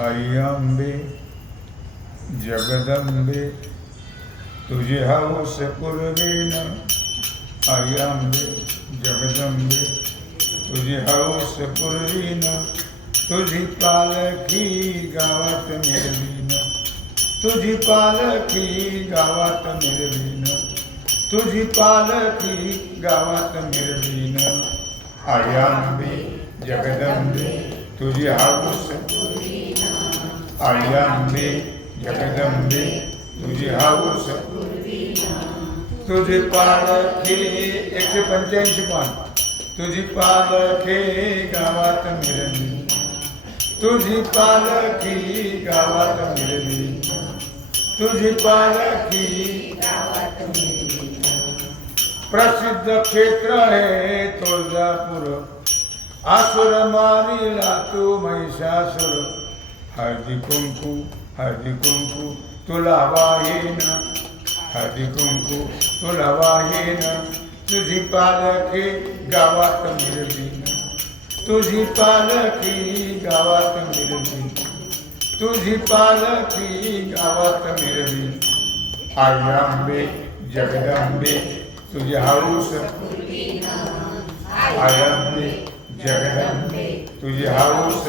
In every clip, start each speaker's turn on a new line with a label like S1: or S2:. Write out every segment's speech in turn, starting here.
S1: अयम्बे जगदम्बे, तुझे हवस पूर्वेन अयम्बे जगदम्बे, तुझे हवस पूर्वीन तुझी पालखी गावात निर्वीन तुझी पालखी गावात निर्वीन तुझी पालखी गावात मिरवीन आई जगदंबे, तुझी हौस आई जगदंबे, तुझी हाऊस तुझी पालखी एकशे पंच्याऐंशी पान. तुझी पालखी गावात मिरली तुझी पालखी गावात मिरली तुझी पालखी प्रसिद्ध क्षेत्र हे तुळजापूर. आसुर मारिला तू महिषासुर. हळदी कुंकू हळदी कुंकू तुला वाहीन. हळदी कुंकू तुला वाहीन. तुझी पालखी गावात मिरवीन तुझी पालखी गावात मिरवीन तुझी पालखी गावात मिरवीन आई आंबे जगदंबे तुझे हाऊस आई आंबे जगदंबे. तुझी हाऊस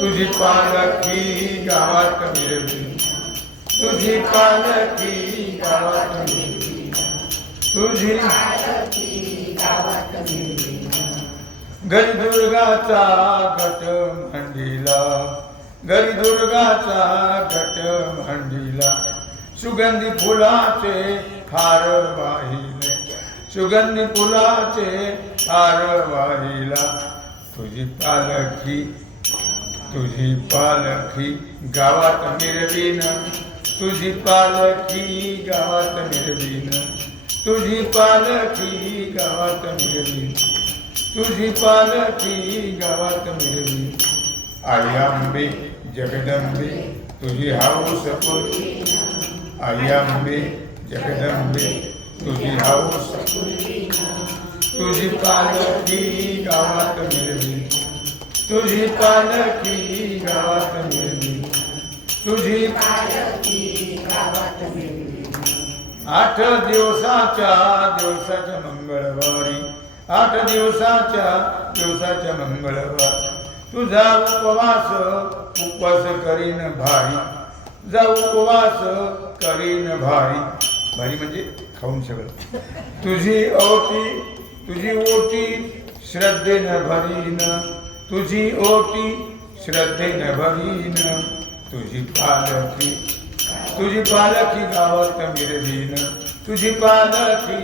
S1: तुझी पालखी गावात मिरवी तुझी पालखी गावात मिरवी तुझी घरी दुर्गाचा घट मांडीला. घरी दुर्गाचा घट मांडीला. सुगंधी फुलाचे हार वाहिले। सुगंधी फुलाचे हार वाहिला। तुझी पालखी तुझी पालखी गावात मिरवीन। तुझी पालखी गावात मिरवीन। तुझी पालखी गावात मिरवीन। तुझी पालखी गावात मिरवीन। आई जगदंबे, तुझी हाऊस आई आंबे जगदंबे तुझी हाऊस तुझी पालखी गावात मिरवीन तुझी पालखी गावात मिळली. तुझी आठ दिवसाच्या दिवसाच्या मंगळवारी आठ दिवसाच्या दिवसाच्या मंगळवार तुझा उपवास उपवास करीन भारी तुझा उपवास करीन भारी भारी म्हणजे खाऊन सगळं. तुझी ओटी तुझी ओटी श्रद्धेनं भरीन. तुझी ओटी श्रद्धेनं भरीन. तुझी पालखी तुझी पालखी गावात मिरवीन तुझी पालखी.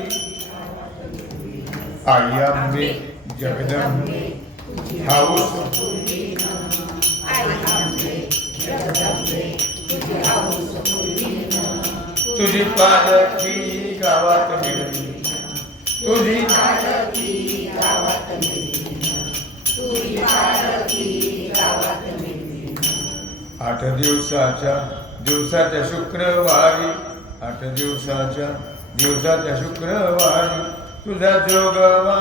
S1: आई आंबे, जगदंबे. हाऊस. तुझी पालखी गावात मिरवी तुझी आठ दिवसाच्या दिवसाच्या शुक्रवारी आठ दिवसाच्या दिवसाच्या शुक्रवारी तुझा जोगवा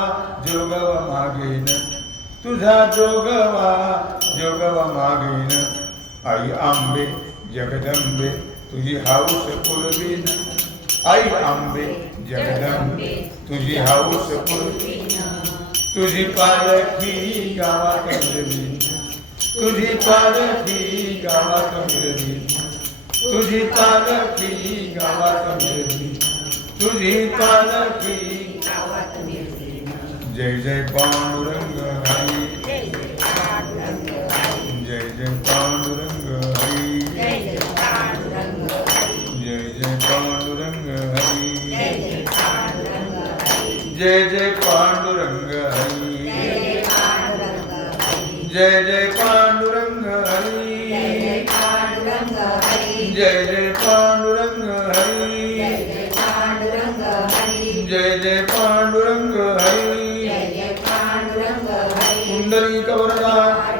S1: जोगवा मागेन. तुझा जोगवा जोगवा मागेन. आई आंबे जगदंबे तुझी हाऊस पुरवीन आई आंबे जगदंबे तुझी हाऊस पालखी जय जय पांडुरंग जय जय पांडुरंग हरी। जय जय पांडुरंग हरी।
S2: जय जय पांडुरंग हरी।
S1: जय जय पांडुरंग हरी।
S3: कुंडली कवरदार।